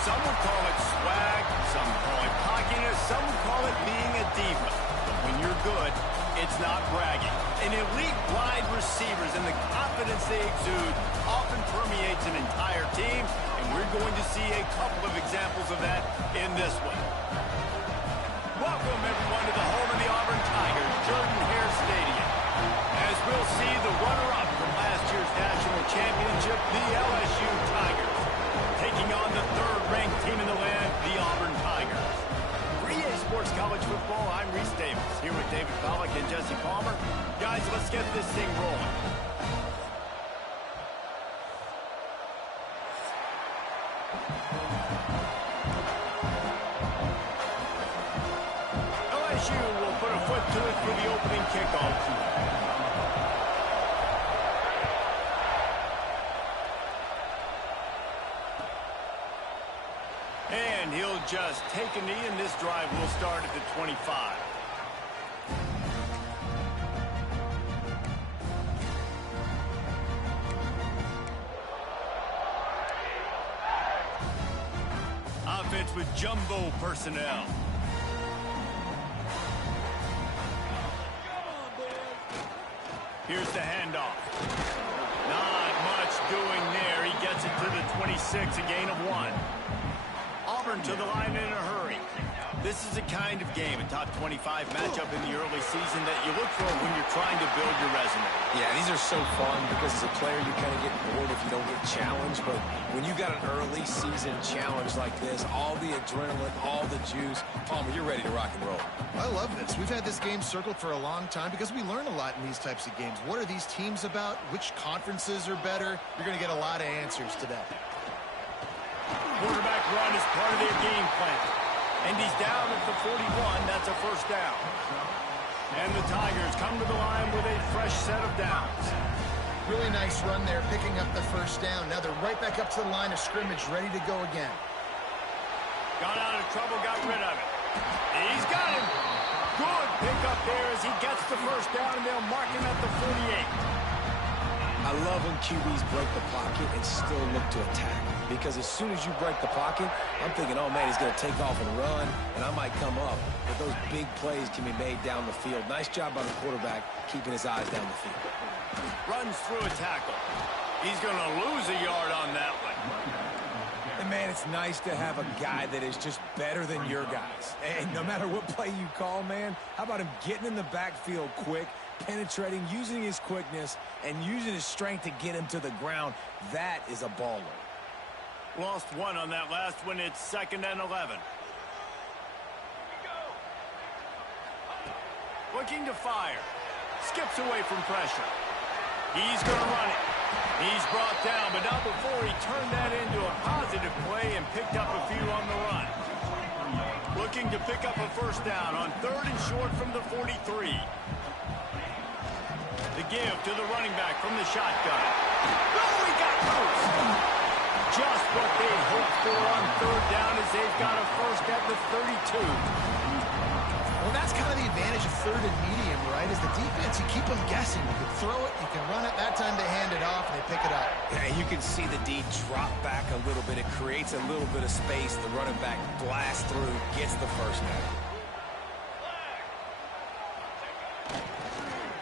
Some would call it swag, some call it cockiness, some would call it being a diva. But when you're good, it's not bragging. An elite wide receivers and the confidence they exude often permeates an entire team, and we're going to see a couple of examples of that in this one. Welcome, everyone, to the home of the Auburn Tigers, Jordan-Hare Stadium. As we'll see the runner-up from last year's national championship, the LSU Tigers, taking on the third-ranked team in the land, the Auburn Tigers. For EA Sports College Football, I'm Reese Davis, here with David Pollack and Jesse Palmer. Guys, let's get this thing rolling. LSU will put a foot to it for the opening kickoff. And he'll just take a knee, and this drive will start at the 25. Offense with jumbo personnel. Here's the handoff. Not much doing there. He gets it to the 26, a gain of 1. Auburn to the line in a hurry. This is a kind of game, a top 25 matchup in the early season that you look for when you're trying to build your resume. Yeah, these are so fun because as a player you kind of get bored if you don't get challenged, but when you got an early season challenge like this, all the adrenaline, all the juice, Palmer, you're ready to rock and roll. I love this. We've had this game circled for a long time because we learn a lot in these types of games. What are these teams about? Which conferences are better? You're going to get a lot of answers today. Quarterback run is part of their game plan. And he's down at the 41. That's a first down. And the Tigers come to the line with a fresh set of downs. Really nice run there, picking up the first down. Now they're right back up to the line of scrimmage, ready to go again. Got out of trouble, got rid of it. He's got him. Good pickup there as he gets the first down, and they'll mark him at the 48. I love when QBs break the pocket and still look to attack. Because as soon as you break the pocket, I'm thinking, oh, man, he's going to take off and run, and I might come up. But those big plays can be made down the field. Nice job by the quarterback keeping his eyes down the field. Runs through a tackle. He's going to lose a yard on that one. And, man, it's nice to have a guy that is just better than your guys. And no matter what play you call, man, how about him getting in the backfield quick, penetrating, using his quickness, and using his strength to get him to the ground? That is a baller. Lost one on that last one. It's 2nd and 11. Looking to fire. Skips away from pressure. He's going to run it. He's brought down, but not before he turned that into a positive play and picked up a few on the run. Looking to pick up a first down on 3rd and short from the 43. The give to the running back from the shotgun. Oh, he got loose. Just what they hoped for on 3rd down as they've got a first at the 32. Well, that's kind of the advantage of 3rd and medium, right? Is the defense, you keep them guessing. You can throw it, you can run it. That time they hand it off and they pick it up. Yeah, you can see the D drop back a little bit. It creates a little bit of space. The running back blasts through, gets the first down.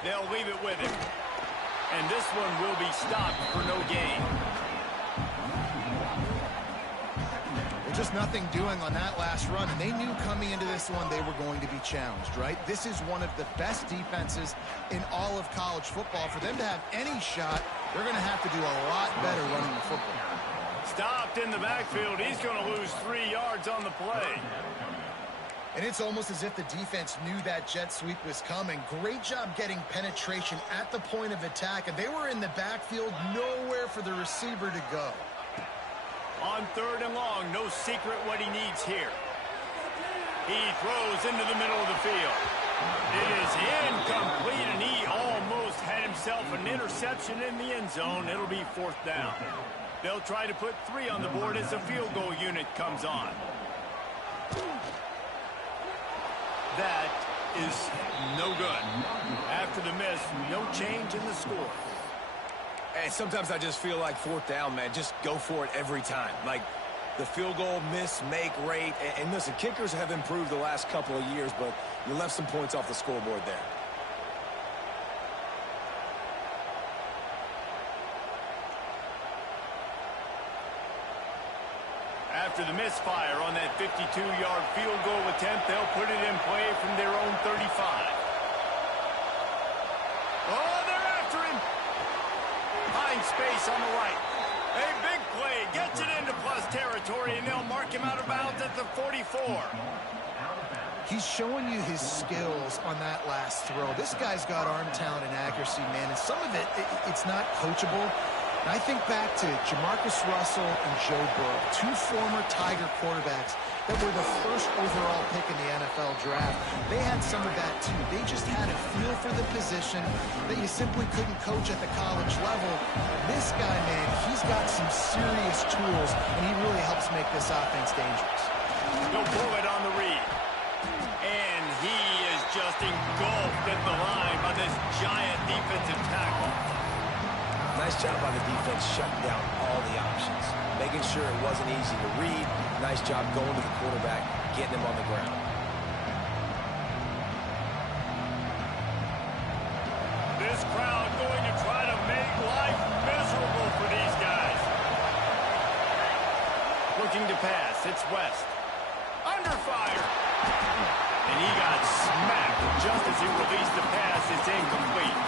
They'll leave it with him. And this one will be stopped for no gain. Just nothing doing on that last run, and they knew coming into this one they were going to be challenged, right? This is one of the best defenses in all of college football. For them to have any shot, they're going to have to do a lot better running the football. Stopped in the backfield. He's going to lose 3 yards on the play. And it's almost as if the defense knew that jet sweep was coming. Great job getting penetration at the point of attack, and they were in the backfield, nowhere for the receiver to go. On 3rd and long, no secret what he needs here. He throws into the middle of the field. It is incomplete, and he almost had himself an interception in the end zone. It'll be 4th down. They'll try to put 3 on the board as the field goal unit comes on. That is no good. After the miss, no change in the score. And sometimes I just feel like 4th down, man, just go for it every time. Like, the field goal miss-make rate. And listen, kickers have improved the last couple of years, but you left some points off the scoreboard there. After the misfire on that 52-yard field goal attempt, they'll put it in play from their own 35. Oh, they're after him. Finds space on the right. A big play. Gets it into plus territory, and they'll mark him out of bounds at the 44. He's showing you his skills on that last throw. This guy's got arm talent and accuracy, man, and some of it's not coachable. And I think back to Jamarcus Russell and Joe Burrow, two former Tiger quarterbacks that were the first overall pick in the NFL draft. They had some of that, too. They just had a feel for the position that you simply couldn't coach at the college level. This guy, man, he's got some serious tools, and he really helps make this offense dangerous. No bullet on the read. And he is just engulfed at the line by this giant defensive tackle. Nice job by the defense shutting down all the options, making sure it wasn't easy to read. Nice job going to the quarterback, getting him on the ground. This crowd going to try to make life miserable for these guys. Looking to pass, it's West. Under fire. And he got smacked just as he released the pass. It's incomplete.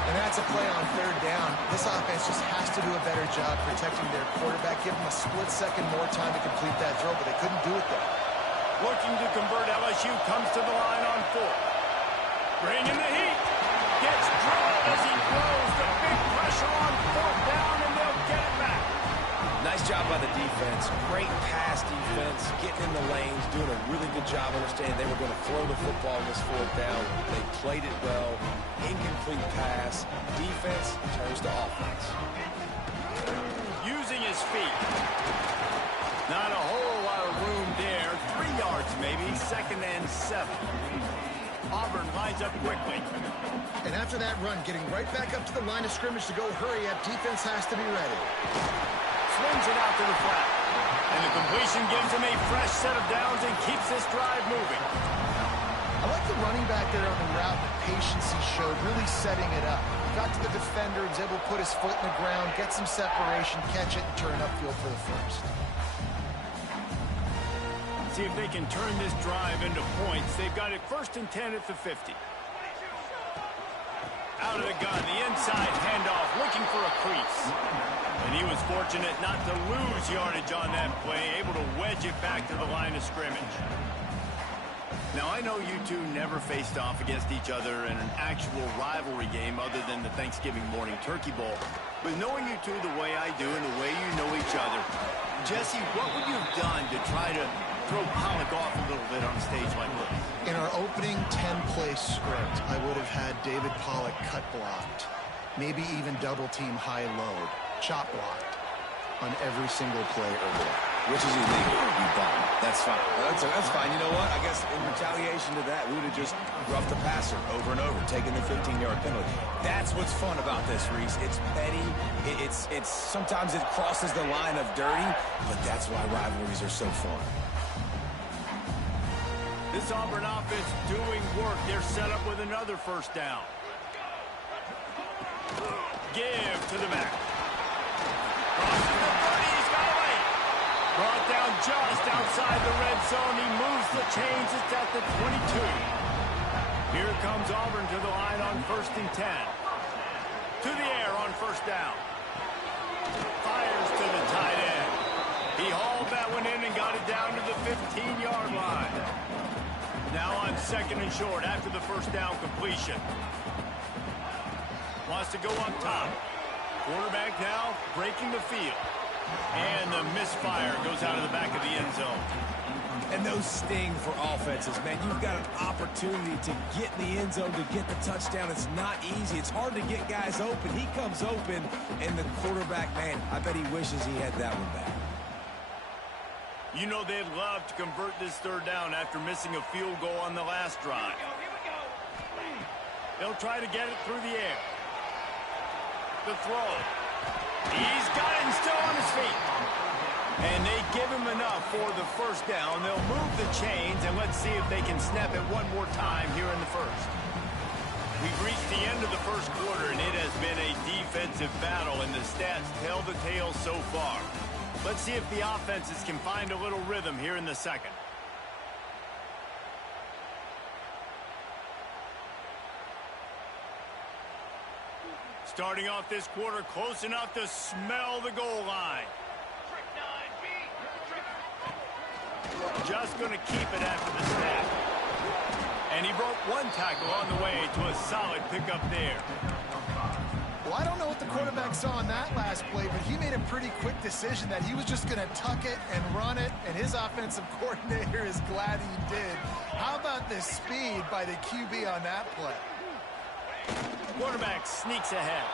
And that's a play on third down. This offense just has to do a better job protecting their quarterback. Give them a split second more time to complete that throw, but they couldn't do it there. Looking to convert, LSU comes to the line on fourth. Bringing the heat. Gets drilled as he throws. The big pressure on fourth down, and they'll get it back. Nice job by the defense. Great pass defense, getting in the lanes, doing a really good job understanding they were going to throw the football on this fourth down. They played it well. Incomplete pass. Defense turns to offense. Using his feet. Not a whole lot of room there. 3 yards maybe. 2nd and 7. Auburn lines up quickly. And after that run, getting right back up to the line of scrimmage to go hurry up, defense has to be ready. Swings it out to the flat. And the completion gives him a fresh set of downs and keeps this drive moving. I like the running back there on the route, the patience he showed, really setting it up. Got to the defender, was able to put his foot in the ground, get some separation, catch it, and turn upfield for the first. See if they can turn this drive into points. They've got it 1st and 10 at the 50. Out of the gun, the inside handoff, looking for a crease. And he was fortunate not to lose yardage on that play, able to wedge it back to the line of scrimmage. Now, I know you two never faced off against each other in an actual rivalry game other than the Thanksgiving morning turkey bowl. But knowing you two the way I do and the way you know each other, Jesse, what would you have done to try to throw Pollock off a little bit on a stage like this? In our opening 10-play script, I would have had David Pollock cut blocked, maybe even double-team high-load, chop blocked on every single play early. Which is illegal, you bum. That's fine. That's fine. You know what? I guess in retaliation to that, we would have just roughed the passer over and over, taking the 15-yard penalty. That's what's fun about this, Reese. It's petty. It's sometimes it crosses the line of dirty, but that's why rivalries are so fun. This Auburn offense doing work. They're set up with another 1st down. Give to the back. Crosses the 30. He's got away. Brought down just outside the red zone. He moves the chains. It's at the 22. Here comes Auburn to the line on 1st and 10. To the air on 1st down. Fires to the tight end. He hauled that one in and got it down to the 15-yard line. Now on 2nd and short after the 1st down completion. Wants to go up top. Quarterback now breaking the field. And the misfire goes out of the back of the end zone. And those sting for offenses, man. You've got an opportunity to get in the end zone, to get the touchdown. It's not easy. It's hard to get guys open. He comes open, and the quarterback, man, I bet he wishes he had that one back. You know they'd love to convert this 3rd down after missing a field goal on the last drive. They'll try to get it through the air. The throw. He's got it and still on his feet. And they give him enough for the first down. They'll move the chains, and let's see if they can snap it one more time here in the first. We've reached the end of the first quarter, and it has been a defensive battle, and the stats tell the tale so far. Let's see if the offenses can find a little rhythm here in the second. Starting off this quarter close enough to smell the goal line. Just going to keep it after the snap. And he broke one tackle on the way to a solid pickup there. Well, I don't know what the quarterback saw on that last play, but he made a pretty quick decision that he was just going to tuck it and run it, and his offensive coordinator is glad he did. How about the speed by the QB on that play? Quarterback sneaks ahead.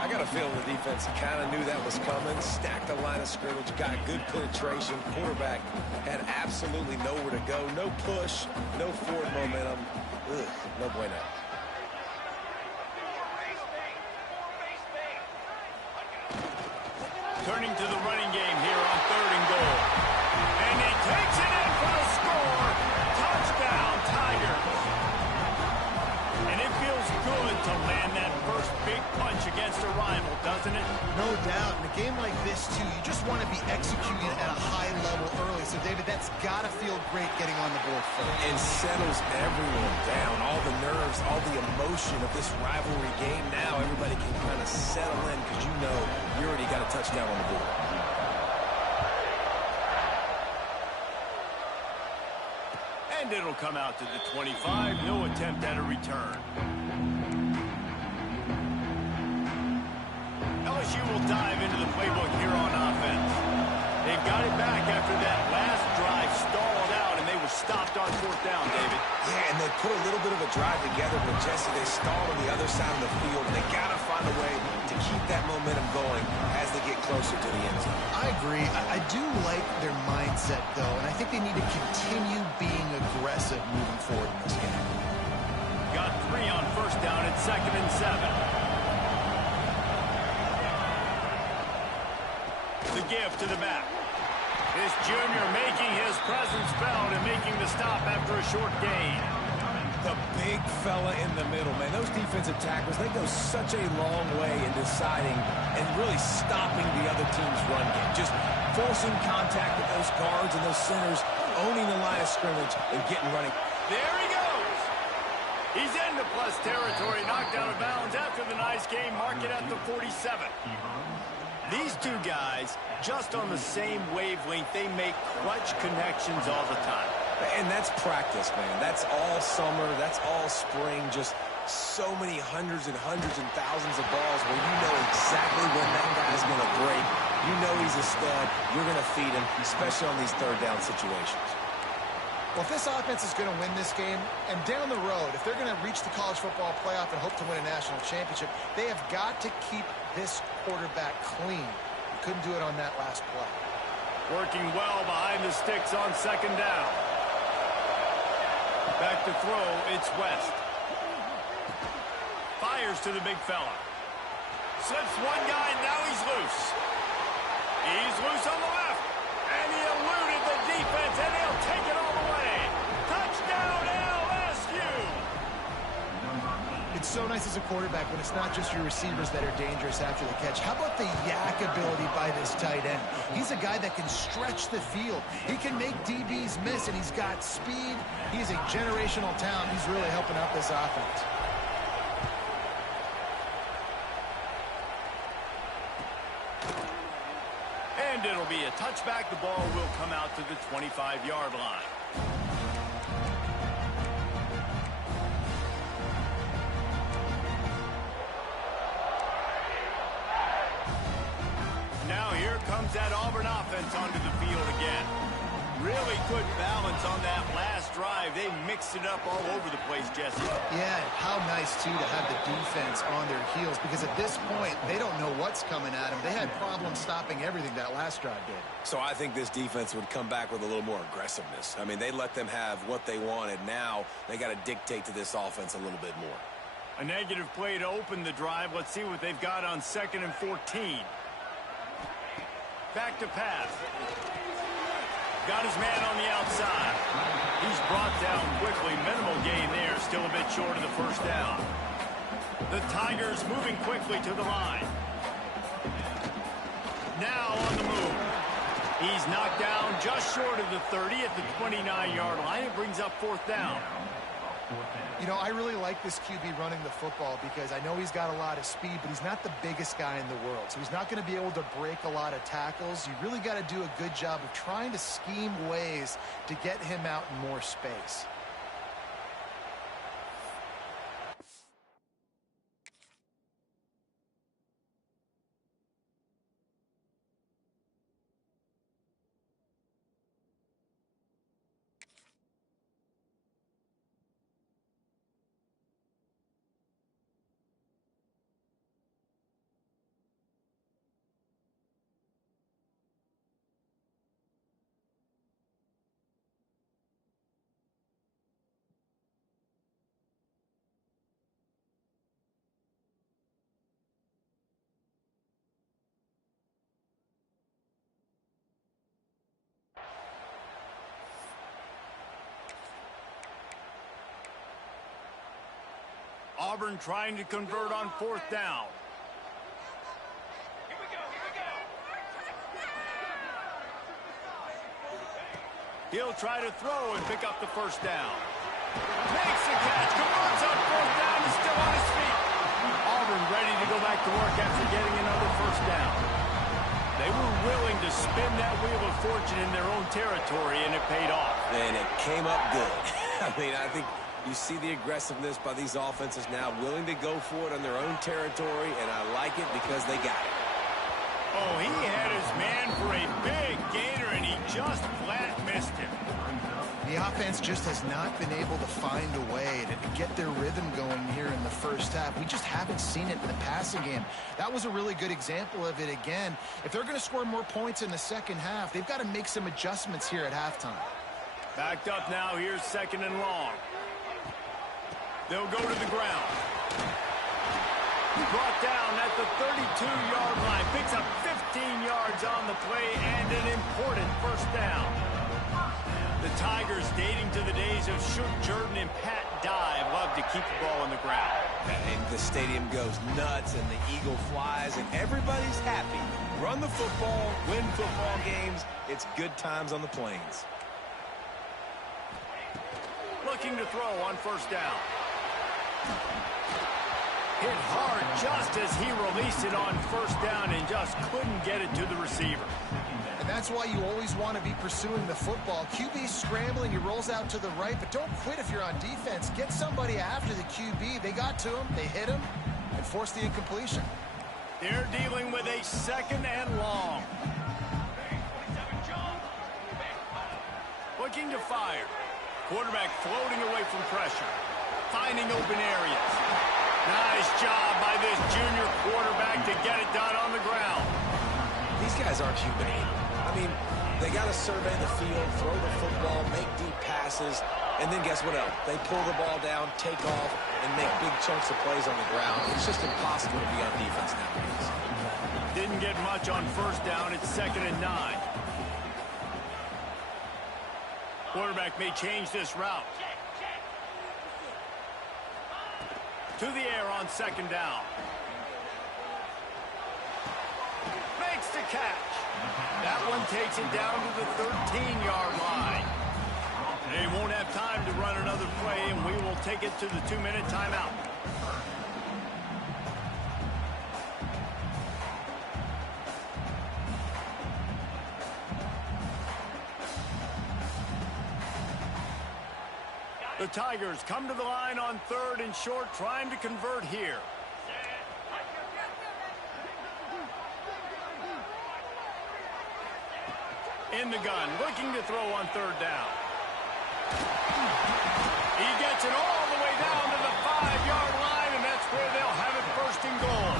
I got a feeling the defense kind of knew that was coming. Stacked the line of scrimmage, got good penetration. Quarterback had absolutely nowhere to go. No push, no forward momentum. Ugh, no bueno. Turning to the running game here on 3rd and goal. And he takes it in for the score. Touchdown, Tigers. And it feels good to land that first big punch against a rival, doesn't it? No doubt. In a game like this, too, you just want to be executing at a high level early. So, David, that's got to feel great getting on the board first. And settles everyone down. All the nerves, all the emotion of this rivalry game. Now everybody can kind of settle in because you know you already got a touchdown on the board. And it'll come out to the 25. No attempt at a return. LSU will dive into the playbook here on offense. They've got it back after that last drive stalled out, and they were stopped on 4th down, David. Yeah, and they put a little bit of a drive together, but Jesse, they stalled on the other side of the field, and they got to find a way to keep that momentum going as they get closer to the end zone. I agree. I do like their mindset, though, and I think they need to continue being aggressive moving forward in this game. Got 3 on 1st down at 2nd and 7. The give to the back. This junior making his presence felt and making the stop after a short gain. The big fella in the middle, man. Those defensive tackles, they go such a long way in deciding and really stopping the other team's run game. Just forcing contact with those guards and those centers, owning the line of scrimmage and getting running. There he goes. He's into plus territory, knocked out of bounds after the nice game. Mark it at the 47. These two guys, just on the same wavelength, they make clutch connections all the time. And that's practice, man. That's all summer. That's all spring. Just so many hundreds and thousands of balls where you know exactly when that guy's going to break. You know he's a stud. You're going to feed him, especially on these 3rd down situations. Well, if this offense is going to win this game, and down the road, if they're going to reach the college football playoff and hope to win a national championship, they have got to keep this quarterback clean. He couldn't do it on that last play. Working well behind the sticks on 2nd down. Back to throw, it's West. Fires to the big fella. Slips one guy, now he's loose. He's loose on the left. And he eluded the defense, and he'll take it all the way. Touchdown, LSU! It's so nice as a quarterback when it's not just your receivers that are dangerous after the catch. How about the yak ability by this tight end? He's a guy that can stretch the field. He can make DBs miss, and he's got speed. He's a generational talent. He's really helping out this offense. And it'll be a touchback. The ball will come out to the 25-yard line. Now here comes that Auburn offense onto the field again. Really good balance on that last drive. They mixed it up all over the place, Jesse. Yeah, how nice, too, to have the defense on their heels, because at this point, they don't know what's coming at them. They had problems stopping everything that last drive did. So I think this defense would come back with a little more aggressiveness. I mean, they let them have what they wanted. Now they got to dictate to this offense a little bit more. A negative play to open the drive. Let's see what they've got on 2nd and 14. Back to pass. Got his man on the outside. He's brought down quickly. Minimal gain there. Still a bit short of the first down. The Tigers moving quickly to the line. Now on the move. He's knocked down just short of the 30 at the 29-yard line. It brings up fourth down. You know, I really like this QB running the football because I know he's got a lot of speed, but he's not the biggest guy in the world. So he's not going to be able to break a lot of tackles. You really got to do a good job of trying to scheme ways to get him out in more space. Auburn trying to convert on fourth down. He'll try to throw and pick up the first down. Makes the catch, converts on fourth down, is still on his feet. Auburn ready to go back to work after getting another first down. They were willing to spin that wheel of fortune in their own territory, and it paid off. And it came up good. I mean, I think you see the aggressiveness by these offenses now, willing to go for it on their own territory, and I like it because they got it. Oh, he had his man for a big gainer, and he just flat missed him. The offense just has not been able to find a way to get their rhythm going here in the first half. We just haven't seen it in the passing game. That was a really good example of it again. If they're going to score more points in the second half, they've got to make some adjustments here at halftime. Backed up now. Here's second and long. They'll go to the ground. Brought down at the 32-yard line. Picks up 15 yards on the play and an important first down. The Tigers, dating to the days of Shook Jordan and Pat Dye, love to keep the ball on the ground. And the stadium goes nuts, and the eagle flies, and everybody's happy. Run the football, win football games. It's good times on the plains. Looking to throw on first down. Hit hard just as he released it on first down and just couldn't get it to the receiver. And that's why you always want to be pursuing the football. QB's scrambling, he rolls out to the right, but don't quit if you're on defense. Get somebody after the QB. They got to him, they hit him, and forced the incompletion. They're dealing with a second and long. Looking to fire. Quarterback floating away from pressure. Finding open areas. Nice job by this junior quarterback to get it done on the ground. These guys aren't human. I mean, they got to survey the field, throw the football, make deep passes, and then guess what else? They pull the ball down, take off, and make big chunks of plays on the ground. It's just impossible to be on defense nowadays. Didn't get much on first down. It's 2nd and 9. Quarterback may change this route. To the air on 2nd down. Makes the catch. That one takes it down to the 13-yard line. They won't have time to run another play, and we will take it to the 2-minute timeout. The Tigers come to the line on 3rd and short, trying to convert here. In the gun, looking to throw on 3rd down. He gets it all the way down to the 5-yard line, and that's where they'll have it 1st and goal.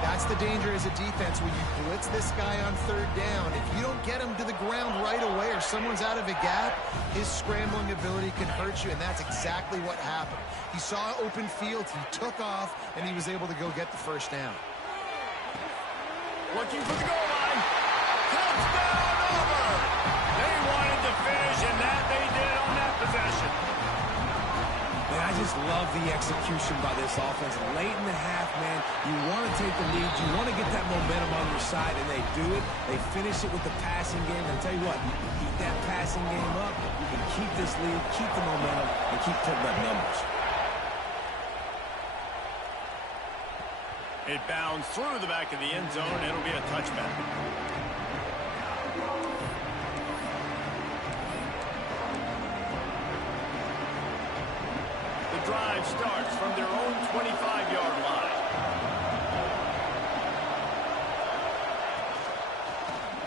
That's the danger as a defense when you blitz this guy on 3rd down. If you don't get him to the ground right away or someone's out of a gap, his scrambling ability can hurt you, and that's exactly what happened. He saw open field, he took off, and he was able to go get the 1st down. Looking for the goal line. touchdown over. They wanted to finish, and that they did on that possession. Man, I just love the execution by this offense. Late in the half, man, you want to take the lead. You want to get that momentum on your side, and they do it. They finish it with the passing game. And I'll tell you what, keep that passing game up. You can keep this lead, keep the momentum, and keep putting up numbers. It bounds through the back of the end zone. It'll be a touchback. The drive starts from their own 25-yard line.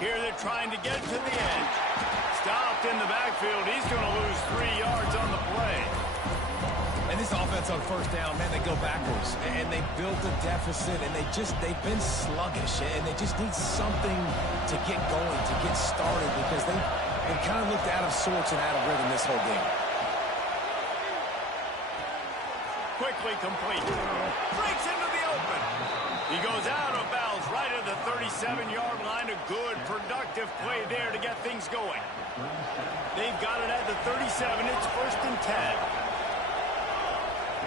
Here they're trying to get to the edge. Stopped in the backfield. He's going to lose 3 yards on the play. And this offense on first down, man, they go backwards. And they built a deficit, and they've been sluggish. And they just need something to get going, to get started, because they kind of looked out of sorts and out of rhythm this whole game. Quickly complete. Breaks into the open. He goes out of bounds right at the 37-yard line. A good, productive play there to get things going. They've got it at the 37. It's 1st and 10.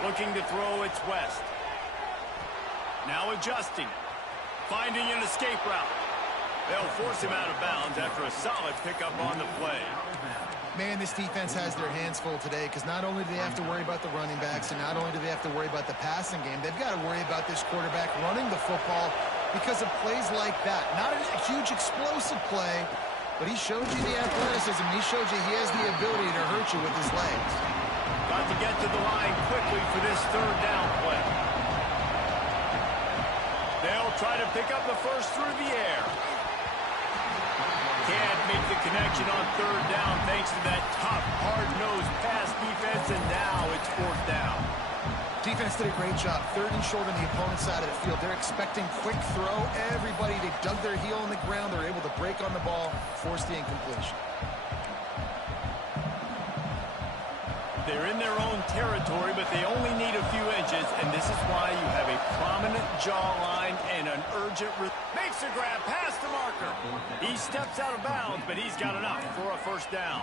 Looking to throw, it's West. Now adjusting. Finding an escape route. They'll force him out of bounds after a solid pickup on the play. Man, this defense has their hands full today because not only do they have to worry about the running backs and not only do they have to worry about the passing game, they've got to worry about this quarterback running the football because of plays like that. Not a huge explosive play, but he showed you the athleticism. He showed you he has the ability to hurt you with his legs. Got to get to the line quickly for this 3rd down play. They'll try to pick up the first through the air. Can't make the connection on 3rd down thanks to that tough, hard-nosed pass defense, and now it's 4th down. Defense did a great job. 3rd and short on the opponent's side of the field. They're expecting quick throw. Everybody, they dug their heel on the ground. They're able to break on the ball, force the incompletion. They're in their own territory, but they only need a few inches, and this is why you have a prominent jawline and an urgent... Makes a grab past the marker. He steps out of bounds, but he's got enough for a 1st down.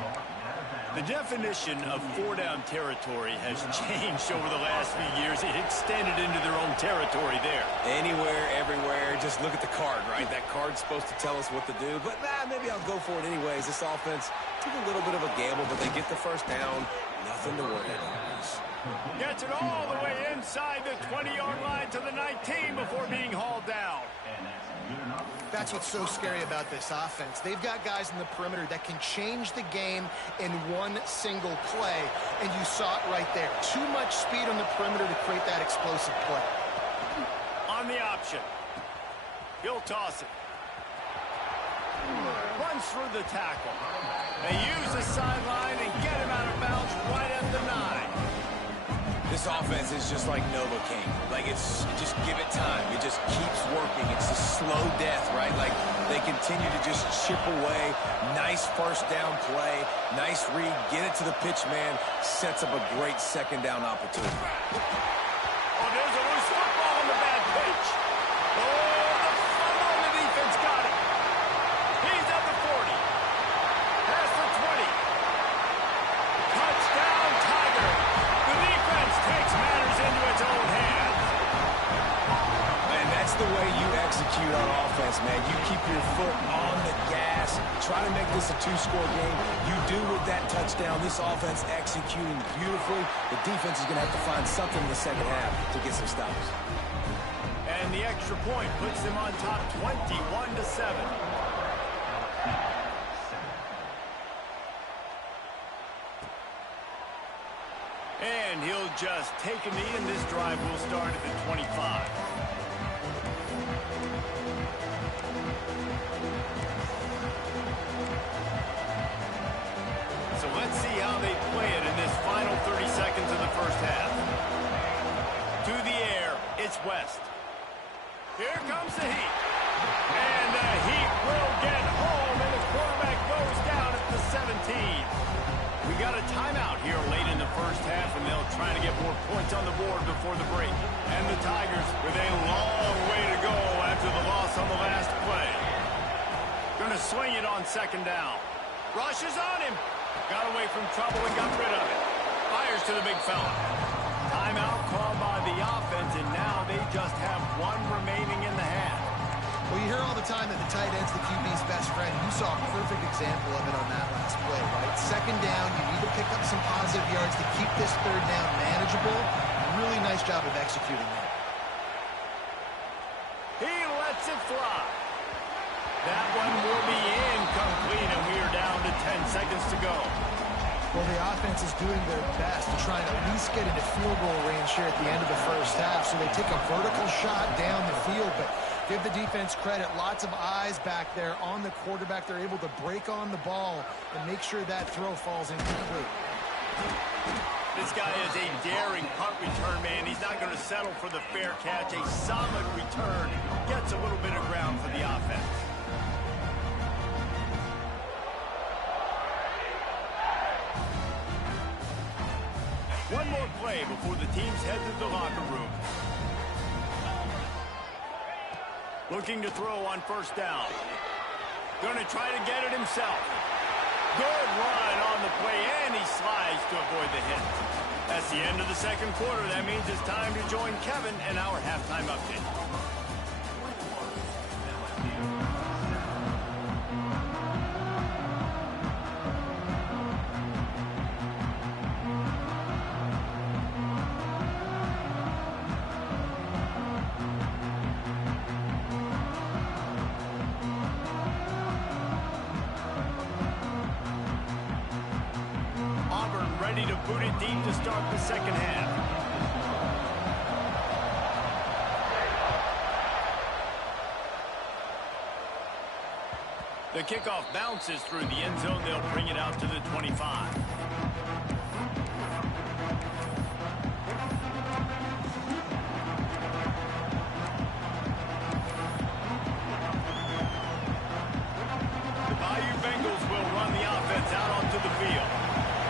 The definition of 4-down territory has changed over the last few years. It extended into their own territory there. Anywhere, everywhere, just look at the card, right? That card's supposed to tell us what to do, but maybe I'll go for it anyways. This offense took a little bit of a gamble, but they get the 1st down. Nothing to worry about. Gets it all the way inside the 20-yard line to the 19 before being hauled down. That's what's so scary about this offense. They've got guys in the perimeter that can change the game in one single play, and you saw it right there. Too much speed on the perimeter to create that explosive play. On the option. He'll toss it. Runs through the tackle. They use the sideline and get him out of bounds right at the 9. This offense is just like Novocaine. Like, just give it time. It just keeps working. It's a slow death, right? Like, they continue to just chip away. Nice 1st down play. Nice read. Get it to the pitch man. Sets up a great 2nd down opportunity. Oh, there's a loose football on the bad pitch. Oh, the fumble on the defense got it. He's at the 40. Past the 20. Touchdown, Tiger. The defense takes matters into its own hands. Man, that's the way you execute on offense, man. You keep your foot on the gas. Try to make this a 2-score game. You do with that touchdown. This offense executing beautifully. The defense is going to have to find something in the 2nd half to get some stops. And the extra point puts them on top 21-7. And he'll just take a knee, and this drive will start at the 25. So let's see how they play it in this final 30 seconds of the 1st half. To the air, it's West. Here comes the heat. And the heat will get home, and the quarterback goes down at the 17. We got a timeout here late in the 1st half, and they'll try to get more points on the board before the break. And the Tigers with a long way to go after the loss on the last play. Going to swing second down. Rushes on him. Got away from trouble and got rid of it. Fires to the big fella. Timeout called by the offense, and now they just have one remaining in the half. Well, you hear all the time that the tight end's the QB's best friend. You saw a perfect example of it on that last play, right? Second down, you need to pick up some positive yards to keep this third down manageable. Really nice job of executing that. He lets it fly. That one will be incomplete, and we are down to 10 seconds to go. Well, the offense is doing their best to try and at least get into field goal range here at the end of the first half. So they take a vertical shot down the field, but give the defense credit. Lots of eyes back there on the quarterback. They're able to break on the ball and make sure that throw falls incomplete. This guy is a daring punt return man. He's not going to settle for the fair catch. A solid return gets a little bit of ground for the offense. One more play before the teams head to the locker room. Looking to throw on first down. Going to try to get it himself. Good run on the play, and he slides to avoid the hit. That's the end of the second quarter. That means it's time to join Kevin and our halftime update. Ready to boot it deep to start the second half. The kickoff bounces through the end zone. They'll bring it out to the 25. The Bayou Bengals will run the offense out onto the field.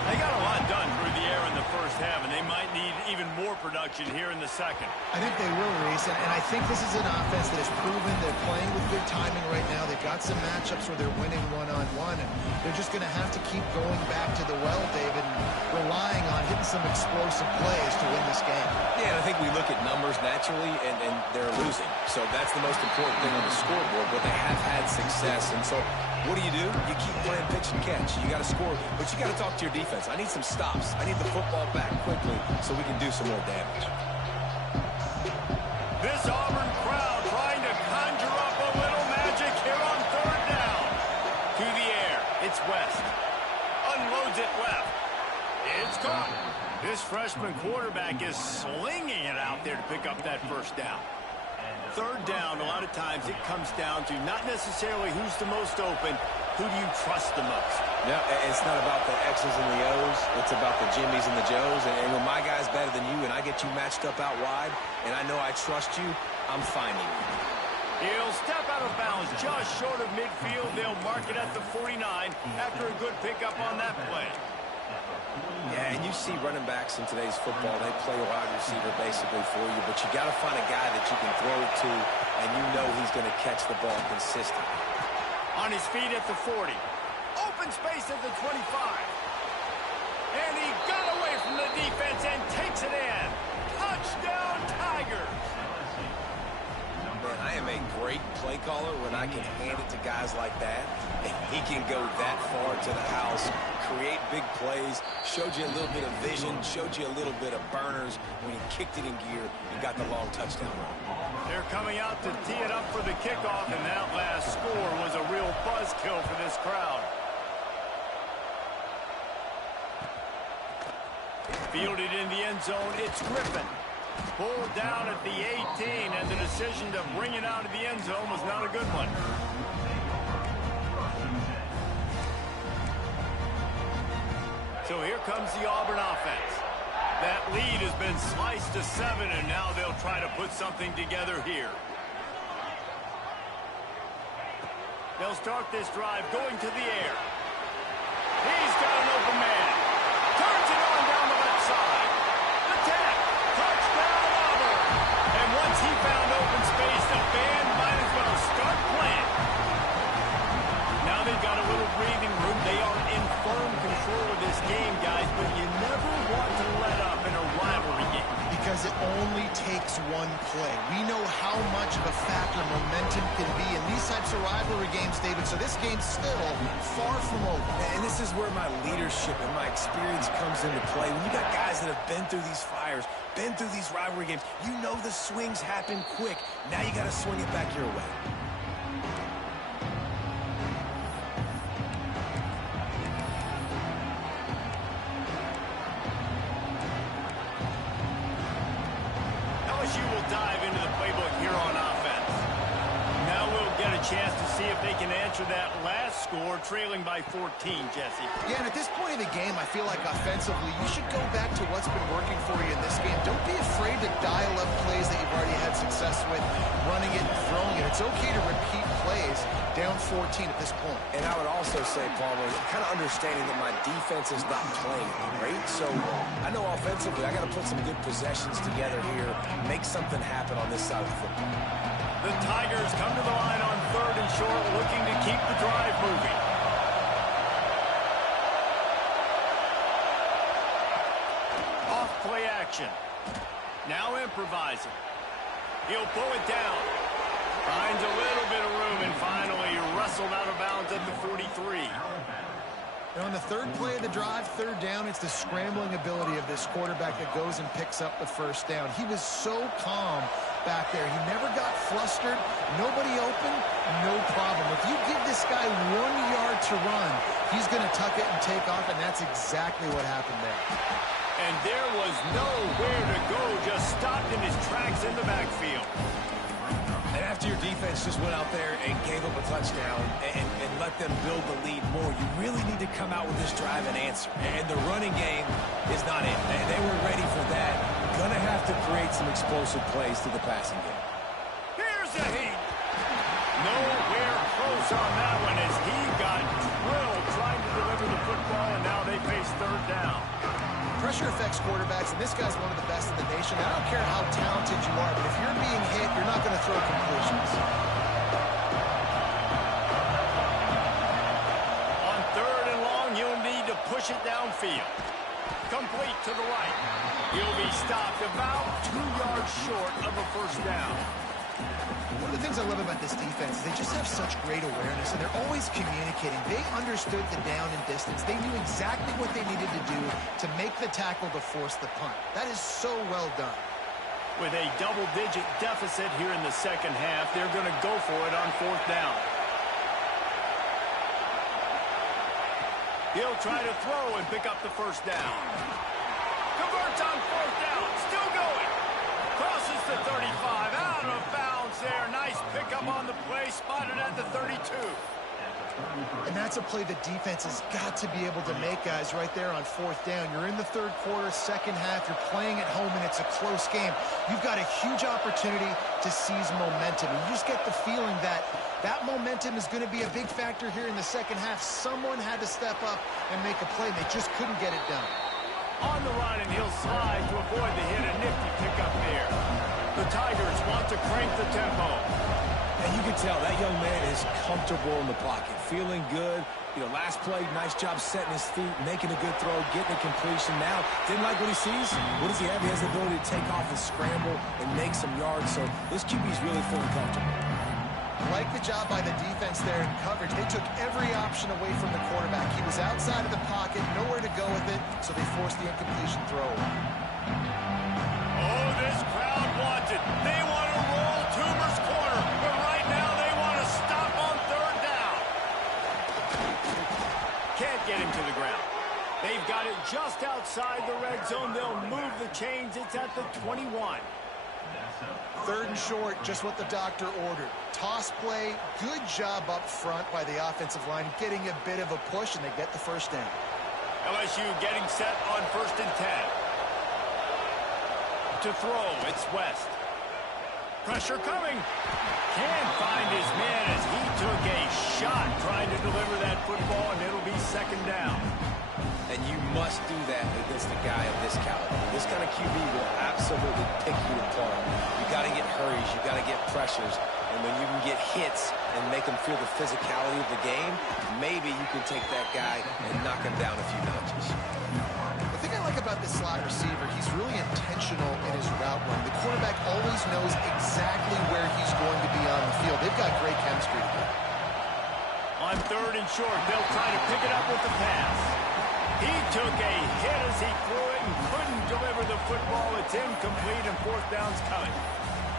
They got a lot done through the air in the first half, and they might need even more production here in the second. I think they will, Reese, and I think this is an offense that has proven they're playing with good timing right now. They've got some matchups where they're winning one-on-one, and they're just going to have to keep going back to the well, David, and relying on hitting some explosive plays to win this game. Yeah, and I think we look at numbers naturally, and they're losing. So that's the most important thing on the scoreboard, but they have had success. And so what do? You keep playing pitch and catch. You got to score, but you got to talk to your defense. I need some stops. I need the football back quickly so we can do some more damage. This Auburn crowd trying to conjure up a little magic here on third down. To the air. It's West. Unloads it left. It's caught. This freshman quarterback is slinging it out there to pick up that first down. Third down, a lot of times it comes down to not necessarily who's the most open, who do you trust the most? No, it's not about the X's and the O's. It's about the Jimmies and the Joes. And when my guy's better than you and I get you matched up out wide and I know I trust you, I'm finding you. He'll step out of bounds just short of midfield. They'll mark it at the 49 after a good pickup on that play. Yeah, and you see running backs in today's football, they play a wide receiver basically for you, but you got to find a guy that you can throw it to, and you know he's going to catch the ball consistently. On his feet at the 40. Open space at the 25. And he got away from the defense and takes it in. Touchdown, Tigers! Man, I am a great play caller when I can hand it to guys like that. And he can go that far to the house, create big plays, showed you a little bit of vision, showed you a little bit of burners when he kicked it in gear and got the long touchdown run. They're coming out to tee it up for the kickoff, and that last score was a real buzzkill for this crowd. Fielded in the end zone, it's Griffin. Pulled down at the 18, and the decision to bring it out of the end zone was not a good one. So here comes the Auburn offense. That lead has been sliced to 7, and now they'll try to put something together here. They'll start this drive going to the air. He's got an open man. Turns it on down the left side. Attack. Touchdown, Auburn. And once he found open space, the band might as well start playing. Now they've got a little tension can be in these types of rivalry games, David. So this game's still far from over. And this is where my leadership and my experience comes into play. When you got guys that have been through these fires, been through these rivalry games, you know the swings happen quick. Now you got to swing it back your way. LSU will dive into the playbook here on offense. Now we'll get a chance to see if they can answer that last score, trailing by 14, Jesse. Yeah, and at this point in the game, I feel like offensively, you should go back to what's been working for you in this game. Don't be afraid to dial up plays that you've already had success with, running it and throwing it. It's okay to repeat plays down 14 at this point. And I would also say, Palmer, kind of understanding that my defense is not playing great. So I know offensively, I got to put some good possessions together here, make something happen on this side of the football. The Tigers come to the line on 3rd and short, looking to keep the drive moving. Off play action. Now improvising. He'll pull it down. Finds a little bit of room and finally wrestled out of bounds at the 43. And on the 3rd play of the drive, 3rd down, it's the scrambling ability of this quarterback that goes and picks up the 1st down. He was so calm back there. He never got flustered. Nobody open, no problem. If you give this guy 1 yard to run, he's going to tuck it and take off, and that's exactly what happened there. And there was nowhere to go, just stopped in his tracks in the backfield. And after your defense just went out there and gave up a touchdown and let them build the lead more, you really need to come out with this drive and answer. And the running game is not it. And they were ready for that. Gonna have to create some explosive plays to the passing game. Here's a heat. Nowhere close on that one as he got drilled trying to deliver the football, and now they face 3rd down. Pressure affects quarterbacks, and this guy's one of the best in the nation. I don't care how talented you are, but if you're being hit, you're not going to throw completions. On 3rd and long, you'll need to push it downfield. Complete to the right. He'll be stopped about 2 yards short of a 1st down. One of the things I love about this defense is they just have such great awareness, and they're always communicating. They understood the down and distance. They knew exactly what they needed to do to make the tackle to force the punt. That is so well done. With a double-digit deficit here in the 2nd half, they're going to go for it on 4th down. He'll try to throw and pick up the 1st down. Converts on 4th down. Still going. Crosses the 35. Out of bounds there. Nice pickup on the play. Spotted at the 32. And that's a play the defense has got to be able to make, guys, right there on 4th down. You're in the 3rd quarter, 2nd half. You're playing at home, and it's a close game. You've got a huge opportunity to seize momentum. And you just get the feeling that that momentum is going to be a big factor here in the 2nd half. Someone had to step up and make a play. They just couldn't get it done. On the run, and he'll slide to avoid the hit. A nifty pickup there. The Tigers want to crank the tempo. And you can tell that young man is comfortable in the pocket, feeling good. You know, last play, nice job setting his feet, making a good throw, getting a completion. Now, didn't like what he sees. What does he have? He has the ability to take off and scramble and make some yards. So this QB is really feeling comfortable. Like the job by the defense there in coverage. They took every option away from the quarterback. He was outside of the pocket, nowhere to go with it, so they forced the incompletion throw. Oh, this crowd wants it. They want to roll Toomer's corner, but right now they want to stop on 3rd down. Can't get him to the ground. They've got it just outside the red zone. They'll move the chains. It's at the 21. 3rd and short, just what the doctor ordered. Toss play, good job up front by the offensive line, getting a bit of a push, and they get the 1st down. LSU getting set on 1st and 10. To throw, it's West. Pressure coming. Can't find his man as he took a shot trying to deliver that football, and it'll be 2nd down. And you must do that against a guy of this caliber. This kind of QB will absolutely pick you apart. You got to get hurries. You got to get pressures. And when you can get hits and make them feel the physicality of the game, maybe you can take that guy and knock him down a few notches. The thing I like about the slot receiver, he's really intentional in his route run. The quarterback always knows exactly where he's going to be on the field. They've got great chemistry together. On 3rd and short, they'll try to pick it up with the pass. He took a hit as he threw it and couldn't deliver the football. It's incomplete, and 4th down's coming.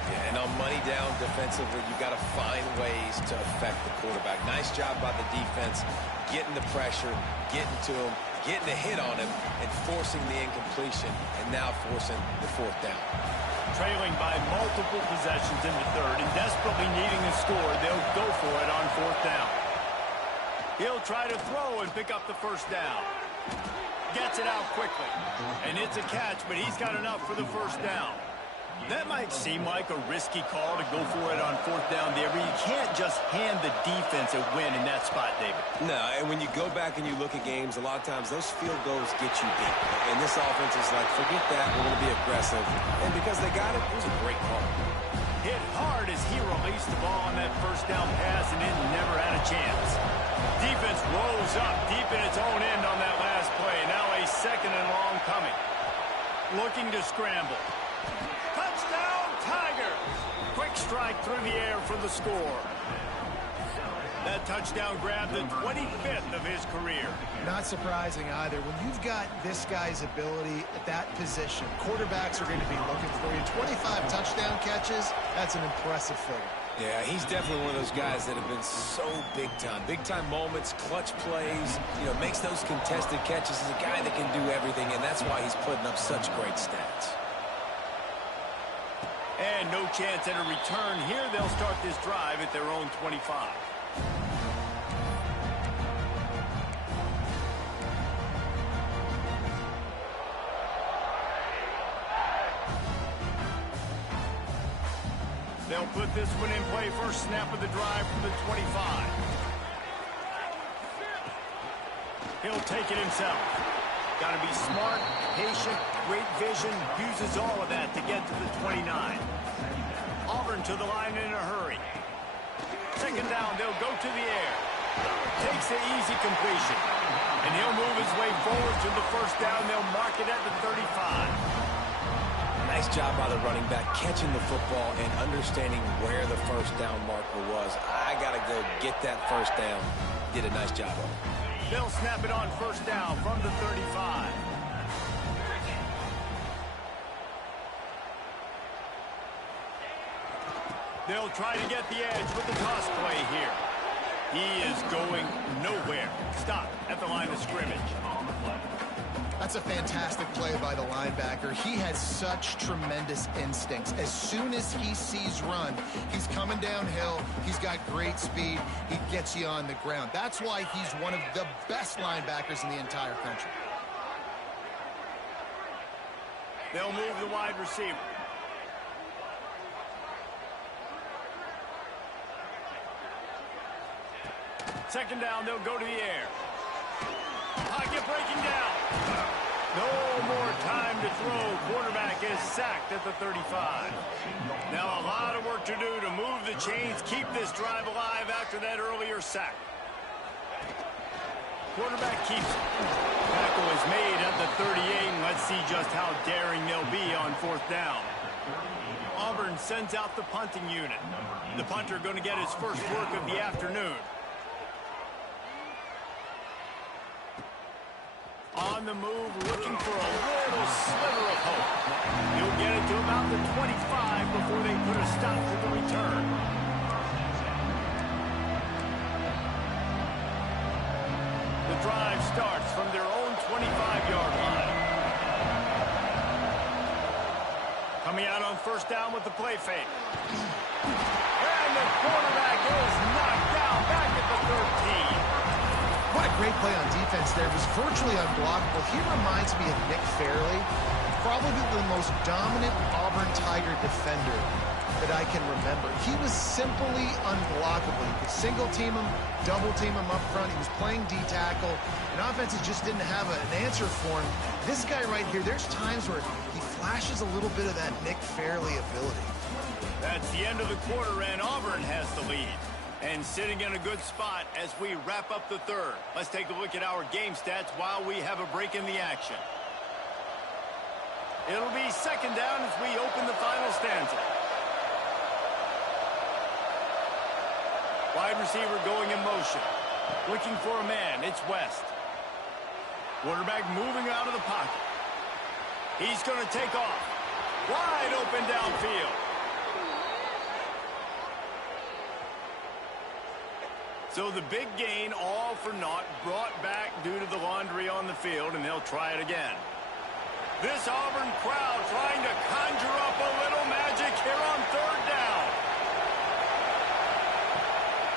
Yeah, and on money down defensively, you've got to find ways to affect the quarterback. Nice job by the defense, getting the pressure, getting to him, getting a hit on him, and forcing the incompletion, and now forcing the 4th down. Trailing by multiple possessions in the 3rd and desperately needing a score, they'll go for it on 4th down. He'll try to throw and pick up the 1st down. Gets it out quickly. And it's a catch, but he's got enough for the 1st down. That might seem like a risky call to go for it on 4th down there, but you can't just hand the defense a win in that spot, David. No, and when you go back and you look at games, a lot of times those field goals get you beat. And this offense is like, forget that, we're going to be aggressive. And because they got it, it was a great call. Hit hard as he released the ball on that 1st down pass, and it never had a chance. Defense rose up deep in its own end on that last play. Now a 2nd and long coming. Looking to scramble. Touchdown, Tigers! Quick strike through the air for the score. That touchdown grabbed the 25th of his career. Not surprising either. When you've got this guy's ability at that position, quarterbacks are going to be looking for you. 25 touchdown catches, that's an impressive figure. Yeah, he's definitely one of those guys that have been so big time. Big time moments, clutch plays, makes those contested catches. He's a guy that can do everything, and that's why he's putting up such great stats. And no chance at a return here. They'll start this drive at their own 25. They'll put this one in play. First snap of the drive from the 25. He'll take it himself. Got to be smart, patient, great vision, uses all of that to get to the 29. Auburn to the line in a hurry. 2nd down, they'll go to the air. Takes the easy completion. And he'll move his way forward to the 1st down. They'll mark it at the 35. Nice job by the running back, catching the football and understanding where the 1st down marker was. I got to go get that 1st down. Did a nice job of it. They'll snap it on 1st down from the 35. They'll try to get the edge with the toss play here. He is going nowhere. Stop at the line of scrimmage. That's a fantastic play by the linebacker. He has such tremendous instincts. As soon as he sees run, he's coming downhill. He's got great speed. He gets you on the ground. That's why he's one of the best linebackers in the entire country. They'll move the wide receiver. Second down, they'll go to the air. Pocket breaking down. No more time to throw. Quarterback is sacked at the 35. Now a lot of work to do to move the chains, keep this drive alive after that earlier sack. Quarterback keeps it. Tackle is made at the 38, and let's see just how daring they'll be on 4th down. Auburn sends out the punting unit. The punter going to get his first work of the afternoon. On the move, looking for a little sliver of hope. He'll get it to about the 25 before they put a stop to the return. The drive starts from their own 25-yard line. Coming out on 1st down with the play fake. And the quarterback is knocked down back at the 13. What a great play on defense there. It was virtually unblockable. He reminds me of Nick Fairley, probably the most dominant Auburn Tiger defender that I can remember. He was simply unblockable. You could single team him, double team him up front. He was playing D-tackle, and offenses just didn't have an answer for him. This guy right here, there's times where he flashes a little bit of that Nick Fairley ability. That's the end of the quarter, and Auburn has the lead. And sitting in a good spot as we wrap up the 3rd. Let's take a look at our game stats while we have a break in the action. It'll be second down as we open the final stanza. Wide receiver going in motion. Looking for a man. It's West. Quarterback moving out of the pocket. He's going to take off. Wide open downfield. So the big gain, all for naught, brought back due to the laundry on the field, and they'll try it again. This Auburn crowd trying to conjure up a little magic here on third down.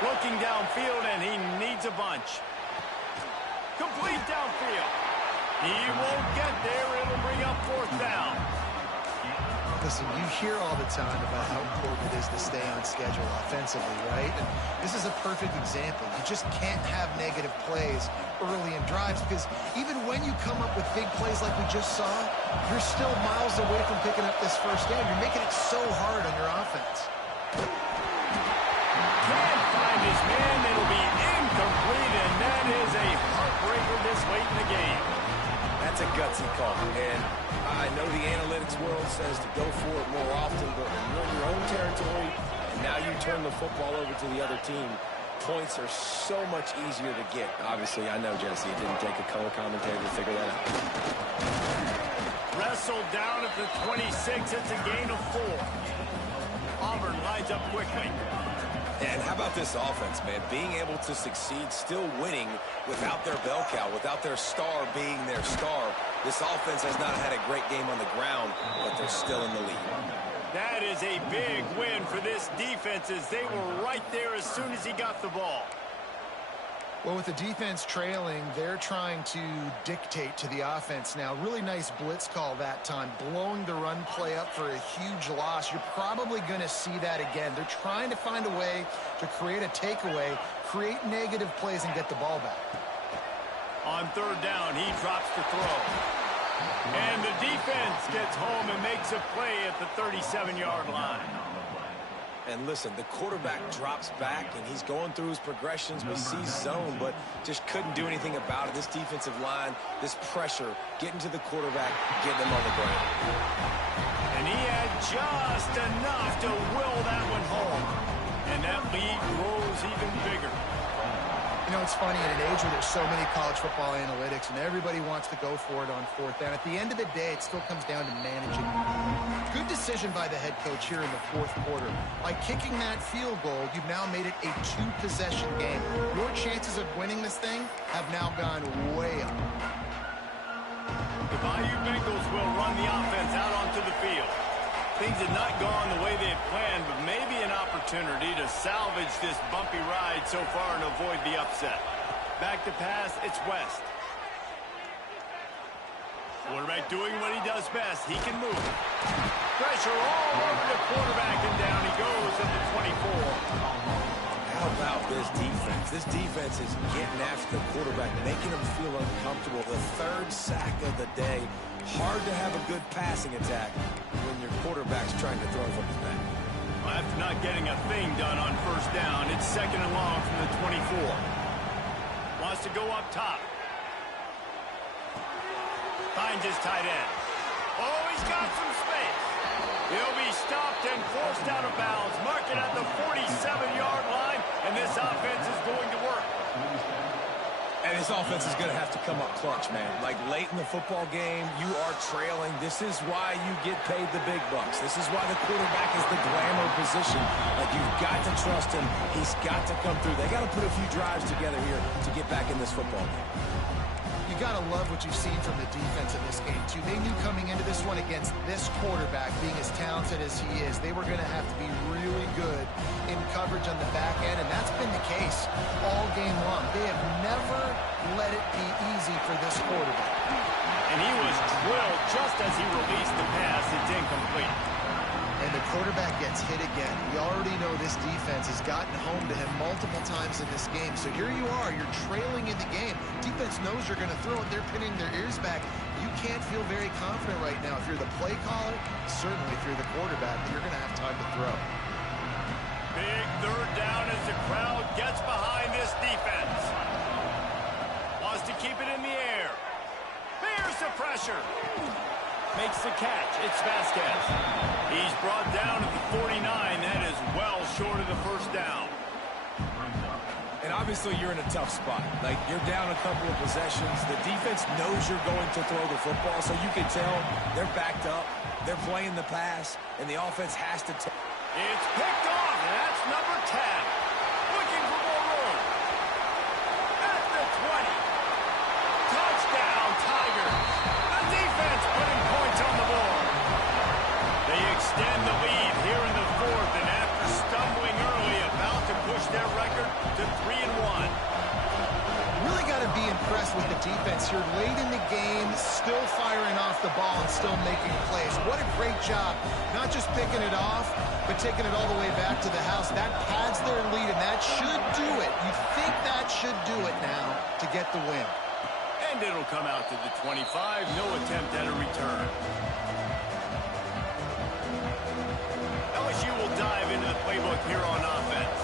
Looking downfield, and he needs a bunch. Complete downfield. He won't get there. It'll bring up fourth down. Listen, you hear all the time about how important it is to stay on schedule offensively, right? And this is a perfect example. You just can't have negative plays early in drives because even when you come up with big plays like we just saw, you're still miles away from picking up this first down. You're making it so hard on your offense. Can't find his man. It'll be incomplete, and that is a heartbreaker this late in the game. That's a gutsy call, and I know the analytics world says to go for it more often, but when you're in your own territory and now you turn the football over to the other team, points are so much easier to get. Obviously, I know, Jesse, it didn't take a color commentator to figure that out. Wrestled down at the 26. It's a gain of 4. Auburn lines up quickly. And how about this offense, man? Being able to succeed, still winning without their bell cow, without their star being their star. This offense has not had a great game on the ground, but they're still in the lead. That is a big win for this defense as they were right there as soon as he got the ball. Well, with the defense trailing, they're trying to dictate to the offense now. Really nice blitz call that time, blowing the run play up for a huge loss. You're probably going to see that again. They're trying to find a way to create a takeaway, create negative plays, and get the ball back. On third down, he drops to throw. And the defense gets home and makes a play at the 37-yard line. And listen, the quarterback drops back, and he's going through his progressions. We see zone, but just couldn't do anything about it. This defensive line, this pressure, getting to the quarterback, getting him on the ground. And he had just enough to will that one home. And that lead grows even bigger. You know, it's funny, in an age where there's so many college football analytics and everybody wants to go for it on fourth down, at the end of the day, it still comes down to managing. Good decision by the head coach here in the fourth quarter. By kicking that field goal, you've now made it a 2-possession game. Your chances of winning this thing have now gone way up. The Bayou Bengals will run the offense out onto the field. Things had not gone the way they had planned, but maybe an opportunity to salvage this bumpy ride so far and avoid the upset. Back to pass, it's West. Quarterback doing what he does best. He can move. Pressure all over the quarterback, and down he goes at the 24. How about this defense? This defense is getting after the quarterback, making him feel uncomfortable. The third sack of the day. Hard to have a good passing attack when your quarterback's trying to throw from his back. Well, after not getting a thing done on first down, it's second and long from the 24. Wants to go up top. Finds his tight end. Oh, he's got some space. He'll be stopped and forced out of bounds. Mark it at the 47-yard line, and this offense is going to work. And this offense is going to have to come up clutch, man. Like late in the football game, you are trailing. This is why you get paid the big bucks. This is why the quarterback is the glamour position. Like, you've got to trust him. He's got to come through. They got to put a few drives together here to get back in this football game. You got to love what you've seen from the defense in this game, too. They knew coming into this one against this quarterback, being as talented as he is, they were going to have to be really good in coverage on the back end, and that's been the case all game long. They have never let it be easy for this quarterback. And he was drilled just as he released the pass. It's incomplete. And the quarterback gets hit again. We already know this defense has gotten home to him multiple times in this game. So here you are, you're trailing in the game. Defense knows you're going to throw it. They're pinning their ears back. You can't feel very confident right now. If you're the play caller, certainly if you're the quarterback, you're going to have time to throw. Big third down as the crowd gets behind this defense. Wants to keep it in the air. Bears the pressure. makes the catch. It's Vasquez. He's brought down at the 49. That is well short of the first down. And obviously you're in a tough spot. Like, you're down a couple of possessions. The defense knows you're going to throw the football, so you can tell they're backed up. They're playing the pass, and the offense has to take. It's picked off, and that's number 10. Looking for more room. At the 20. Touchdown, Tigers. The defense putting points on the board. They extend the lead here in the fourth, and after stumbling early, about to push their record to 3-1. Really got to be impressed with the defense here late in the game, still firing off the ball and still making plays. What a great job, not just picking it off, but taking it all the way back to the house. That pads their lead, and that should do it. You think that should do it now to get the win. And it'll come out to the 25. No attempt at a return. LSU will dive into the playbook here on offense.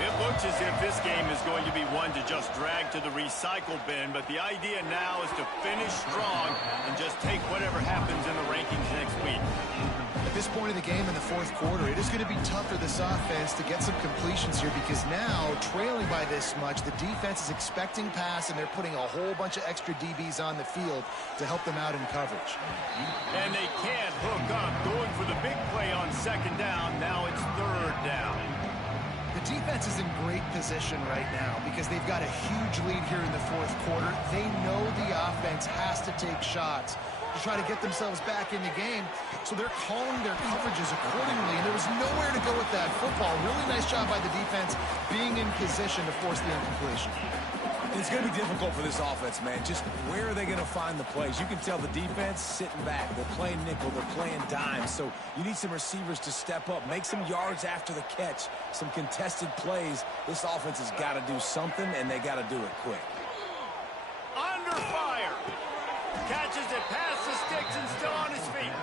It looks as if this game is going to be one to just drag to the recycle bin, but the idea now is to finish strong and just take whatever happens in the rankings next week. At this point of the game in the fourth quarter, it is going to be tough for this offense to get some completions here because now, trailing by this much, the defense is expecting pass, and they're putting a whole bunch of extra DBs on the field to help them out in coverage. And they can't hook up, going for the big play on second down. Now it's third down. The defense is in great position right now because they've got a huge lead here in the fourth quarter. They know the offense has to take shots to try to get themselves back in the game, so they're calling their coverages accordingly, and there was nowhere to go with that football. Really nice job by the defense being in position to force the incompletion. It's going to be difficult for this offense, man. Just where are they going to find the plays? You can tell the defense sitting back. They're playing nickel. They're playing dime. So you need some receivers to step up, make some yards after the catch, some contested plays. This offense has got to do something, and they got to do it quick. Under fire. Catches it past the sticks and still on his feet.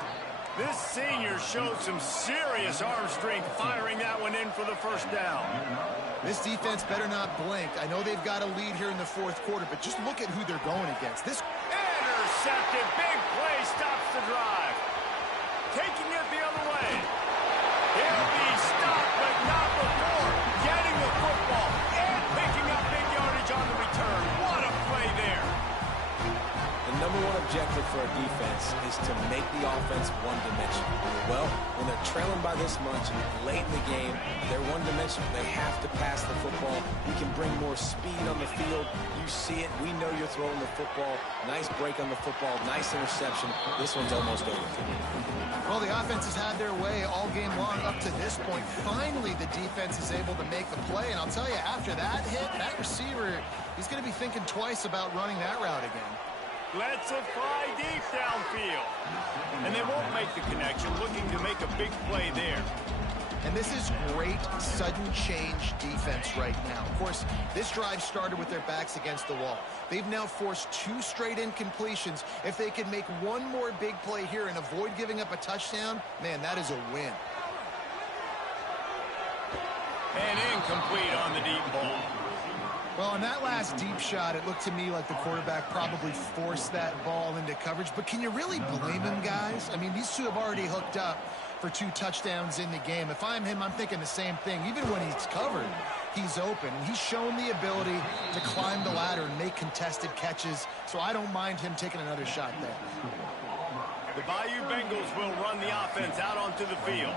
This senior showed some serious arm strength firing that one in for the first down. This defense better not blink. I know they've got a lead here in the fourth quarter, but just look at who they're going against. This intercepted. Big play stops the drive. Taking it the other way. He'll be stopped, but not before getting the football and picking up big yardage on the return. What a play there. The number one objective for a defense is to make the offense one-dimensional. Well, when they're trailing by this much, late in the game, they're one-dimensional. They have to pass the football. We can bring more speed on the field. You see it. We know you're throwing the football. Nice break on the football. Nice interception. This one's almost over. Well, the offense has had their way all game long up to this point. Finally, the defense is able to make a play, and I'll tell you, after that hit, that receiver, he's going to be thinking twice about running that route again. Lets it fly deep downfield. And they won't make the connection, looking to make a big play there. And this is great sudden change defense right now. Of course, this drive started with their backs against the wall. They've now forced 2 straight incompletions. If they can make one more big play here and avoid giving up a touchdown, man, that is a win. And incomplete on the deep ball. Well, on that last deep shot, it looked to me like the quarterback probably forced that ball into coverage. But can you really blame him, guys? I mean, these two have already hooked up for 2 touchdowns in the game. If I'm him, I'm thinking the same thing. Even when he's covered, he's open. And he's shown the ability to climb the ladder and make contested catches. So I don't mind him taking another shot there. The Bayou Bengals will run the offense out onto the field.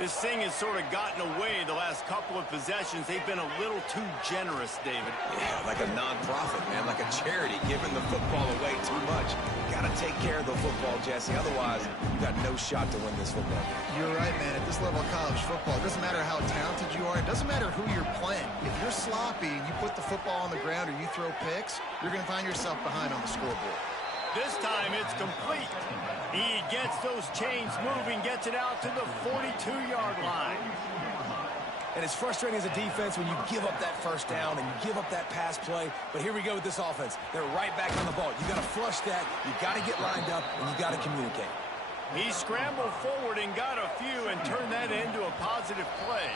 This thing has sort of gotten away the last couple of possessions. They've been a little too generous, David. Yeah, like a non-profit, man, like a charity, giving the football away too much. Got to take care of the football, Jesse. Otherwise, you got no shot to win this football game. You're right, man. At this level of college football, it doesn't matter how talented you are. It doesn't matter who you're playing. If you're sloppy and you put the football on the ground or you throw picks, you're going to find yourself behind on the scoreboard. This time it's complete. He gets those chains moving, gets it out to the 42-yard line. And it's frustrating as a defense when you give up that first down and you give up that pass play. But here we go with this offense. They're right back on the ball. You got to flush that. You got to get lined up, and you got to communicate. He scrambled forward and got a few and turned that into a positive play.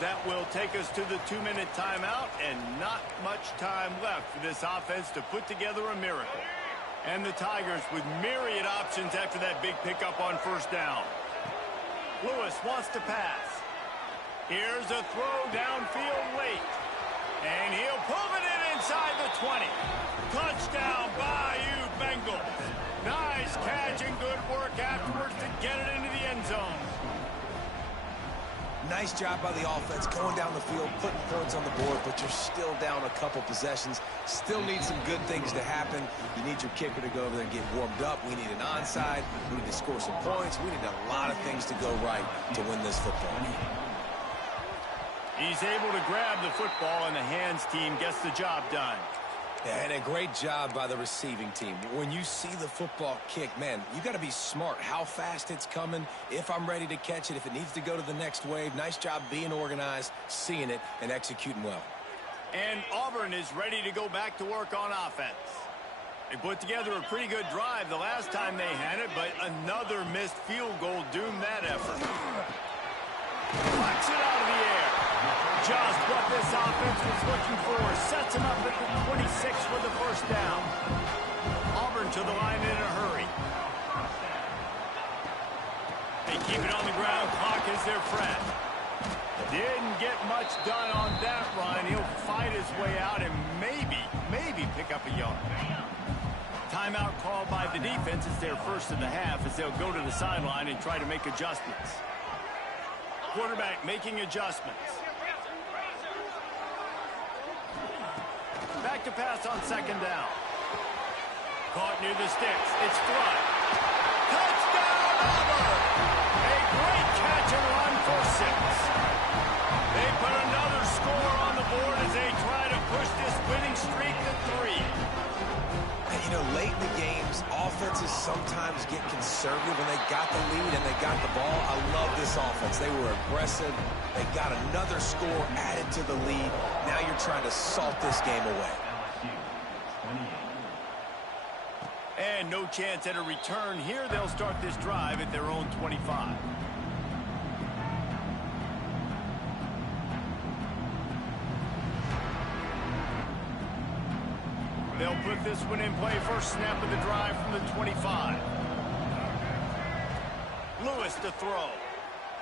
That will take us to the 2-minute timeout, and not much time left for this offense to put together a miracle. And the Tigers with myriad options after that big pickup on first down. Lewis wants to pass. Here's a throw downfield late. And he'll pull it in inside the 20. Touchdown, Bayou Bengals. Nice catch and good work afterwards to get it into the end zone. Nice job by the offense going down the field, putting points on the board, but you're still down a couple possessions. Still need some good things to happen. You need your kicker to go over there and get warmed up. We need an onside. We need to score some points. We need a lot of things to go right to win this football game. He's able to grab the football, and the hands team gets the job done. And a great job by the receiving team. When you see the football kick, man, you got to be smart how fast it's coming, if I'm ready to catch it, if it needs to go to the next wave. Nice job being organized, seeing it, and executing well. And Auburn is ready to go back to work on offense. They put together a pretty good drive the last time they had it, but another missed field goal doomed that effort. Flex it out of the air. Just what this offense was looking for. Sets him up at the 26 for the first down. Auburn to the line in a hurry. They keep it on the ground. Clock is their friend. Didn't get much done on that run. He'll fight his way out and maybe pick up a yard. Timeout called by the defense. It's their first of the half as they'll go to the sideline and try to make adjustments. Quarterback making adjustments. Back to pass on second down. Caught near the sticks. It's Flood. Touchdown, Auburn! A great catch and run for 6. They put another score on the board as they try to push this winning streak to 3. And, you know, late in the games, offenses sometimes get conservative when they got the lead and they got the ball. I love this offense. They were aggressive. They got another score added to the lead. Now you're trying to salt this game away. And no chance at a return here. They'll start this drive at their own 25. They'll put this one in play. First snap of the drive from the 25. Lewis to throw.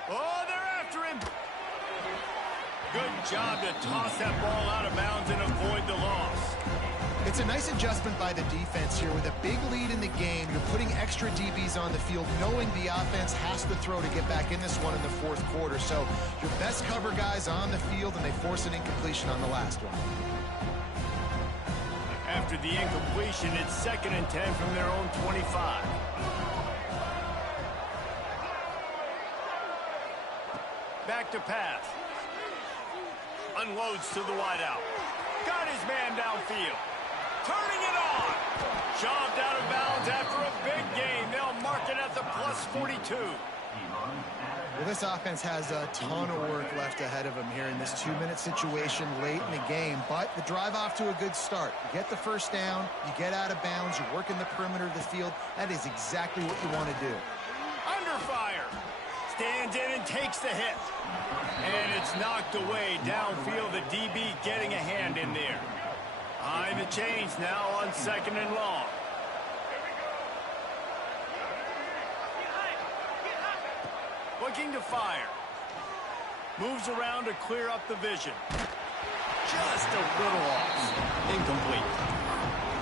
Oh, they're after him. Good job to toss that ball out of bounds and avoid the loss. It's a nice adjustment by the defense here. With a big lead in the game, you're putting extra DBs on the field, knowing the offense has to throw to get back in this one in the fourth quarter. So your best cover guys on the field, and they force an incompletion on the last one. After the incompletion, it's 2nd and 10 from their own 25. Back to pass. Unloads to the wideout. Got his man downfield. Turning it on. Shoved out of bounds after a big gain. They'll mark it at the plus 42. Well, this offense has a ton of work left ahead of them here in this 2-minute situation late in the game. But the drive off to a good start. You get the first down. You get out of bounds. You work in the perimeter of the field. That is exactly what you want to do. Under fire. Stands in and takes the hit. And it's knocked away downfield. The DB getting a hand in there. Behind the chains now on 2nd and long. Looking to fire. Moves around to clear up the vision. Just a little off. Incomplete.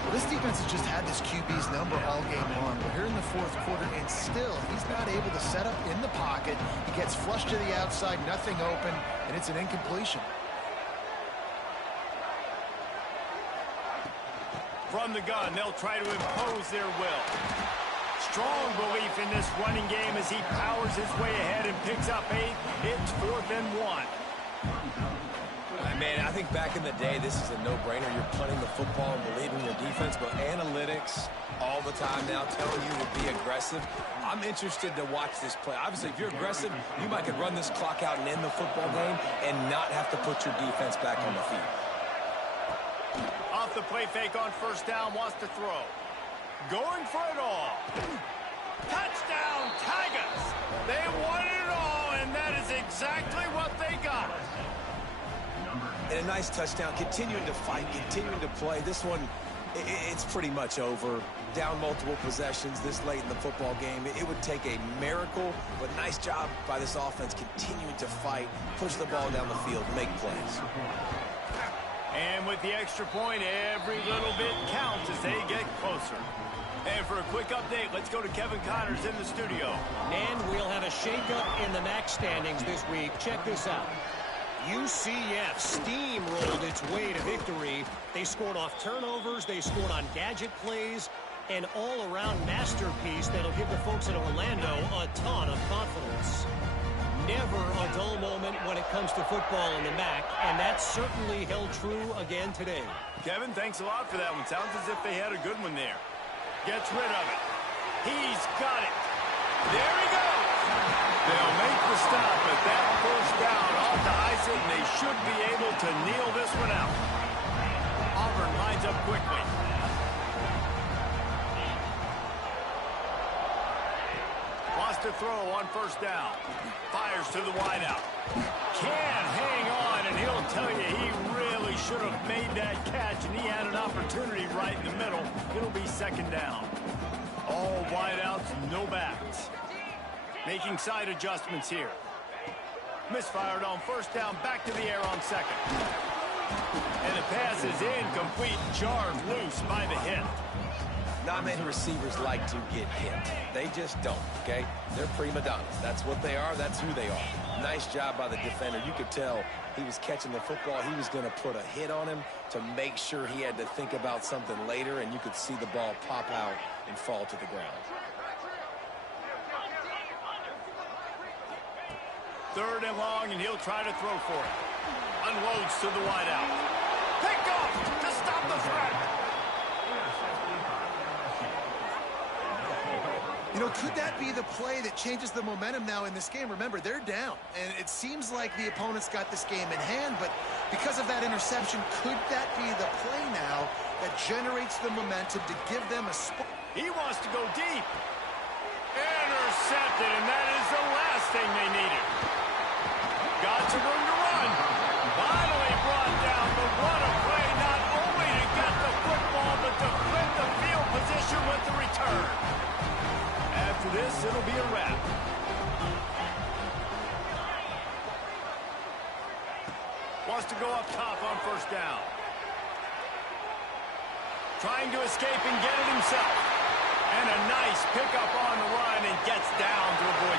Well, this defense has just had this QB's number all game long. We're here in the fourth quarter, and still, he's not able to set up in the pocket. He gets flushed to the outside, nothing open, and it's an incompletion. From the gun, they'll try to impose their will. Strong belief in this running game as he powers his way ahead and picks up 8. It's 4th and 1. Man, I think back in the day, this is a no-brainer. You're punting the football and believing in your defense, but analytics all the time now telling you to be aggressive. I'm interested to watch this play. Obviously, if you're aggressive, you might could run this clock out and end the football game and not have to put your defense back on the field. Off the play fake on first down, wants to throw. Going for it all. Touchdown, Tigers! They wanted it all, and that is exactly what they got. And a nice touchdown, continuing to fight, continuing to play. This one, it's pretty much over. down multiple possessions this late in the football game. It would take a miracle, but nice job by this offense continuing to fight, push the ball down the field, make plays. And with the extra point, every little bit counts as they get closer. And for a quick update, let's go to Kevin Connors in the studio. And we'll have a shakeup in the MAC standings this week. Check this out. UCF steamrolled its way to victory. They scored off turnovers, they scored on gadget plays, an all-around masterpiece that'll give the folks in Orlando a ton of confidence. Never a dull moment when it comes to football in the MAC, and that certainly held true again today. Kevin, thanks a lot for that one. Sounds as if they had a good one there. Gets rid of it. He's got it. There he goes. They'll make the stop at that first down off the ice, and they should be able to kneel this one out. Auburn lines up quickly. Wants to throw on first down. Fires to the wideout. Can't hang on, and he'll tell you he really should have made that catch, and he had an opportunity right in the middle. It'll be second down. All wideouts, no backs. Making side adjustments here. Misfired on first down, back to the air on second. And the pass is incomplete, jarred loose by the hit. Not many receivers like to get hit. They just don't, okay? They're prima donnas. That's what they are. That's who they are. Nice job by the defender. You could tell he was catching the football. He was going to put a hit on him to make sure he had to think about something later, and you could see the ball pop out and fall to the ground. Third and long, and he'll try to throw for it. Unloads to the wideout. Pick off to stop the threat. You know, could that be the play that changes the momentum now in this game? Remember, they're down, and it seems like the opponent's got this game in hand, but because of that interception, could that be the play now that generates the momentum to give them a spot? He wants to go deep. Intercepted, and that is the last thing they needed. Got some room to run. Finally brought down, but what a play, not only to get the football, but to flip the field position with the return. After this, it'll be a wrap. Wants to go up top on first down. Trying to escape and get it himself. And a nice pickup on the run and gets down to avoid